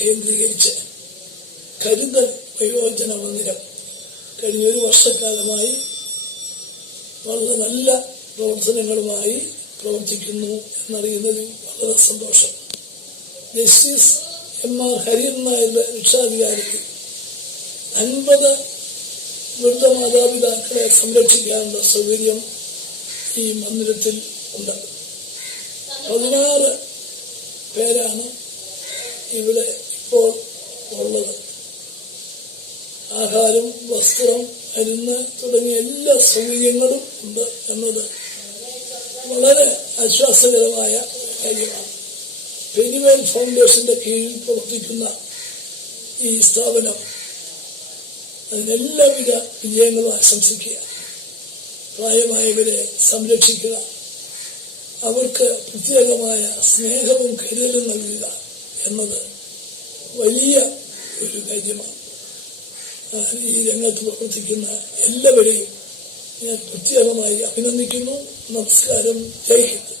കേന്ദ്രീകരിച്ച് കരുതൽ വയോജന മന്ദിരം കഴിഞ്ഞ ഒരു വർഷക്കാലമായി വളരെ നല്ല പ്രവർത്തനങ്ങളുമായി പ്രവർത്തിക്കുന്നു എന്നറിയുന്നതിൽ വളരെ സന്തോഷം. Justice M.R. ഹരിയൻ നായരുടെ രക്ഷാധികാരിക്ക് 50 വൃദ്ധമാതാപിതാക്കളെ സംരക്ഷിക്കാനുള്ള സൗകര്യം ഈ മന്ദിരത്തിൽ ഉണ്ട്. 16 പേരാണ് ഇവിടെ ഇപ്പോൾ ഉള്ളത്. ആഹാരം, വസ്ത്രം, മരുന്ന് തുടങ്ങിയ എല്ലാ സൗകര്യങ്ങളും ഉണ്ട് എന്നത് വളരെ ആശ്വാസകരമായ കാര്യമാണ്. പെനിവേൽ ഫൗണ്ടേഷന്റെ കീഴിൽ പ്രവർത്തിക്കുന്ന ഈ സ്ഥാപനം അതിനെല്ലാവിധ വിജയങ്ങളും ആശംസിക്കുക. പ്രായമായവരെ സംരക്ഷിക്കുക, അവർക്ക് പ്രത്യേകമായ സ്നേഹവും കരുതലും നൽകുക എന്നത് വലിയ ഒരു കാര്യമാണ്. ഈ രംഗത്ത് പ്രവർത്തിക്കുന്ന എല്ലാവരെയും ഞാൻ പ്രത്യേകമായി അഭിനന്ദിക്കുന്നു. നമസ്കാരം. ജയ് ഹിന്ദ്.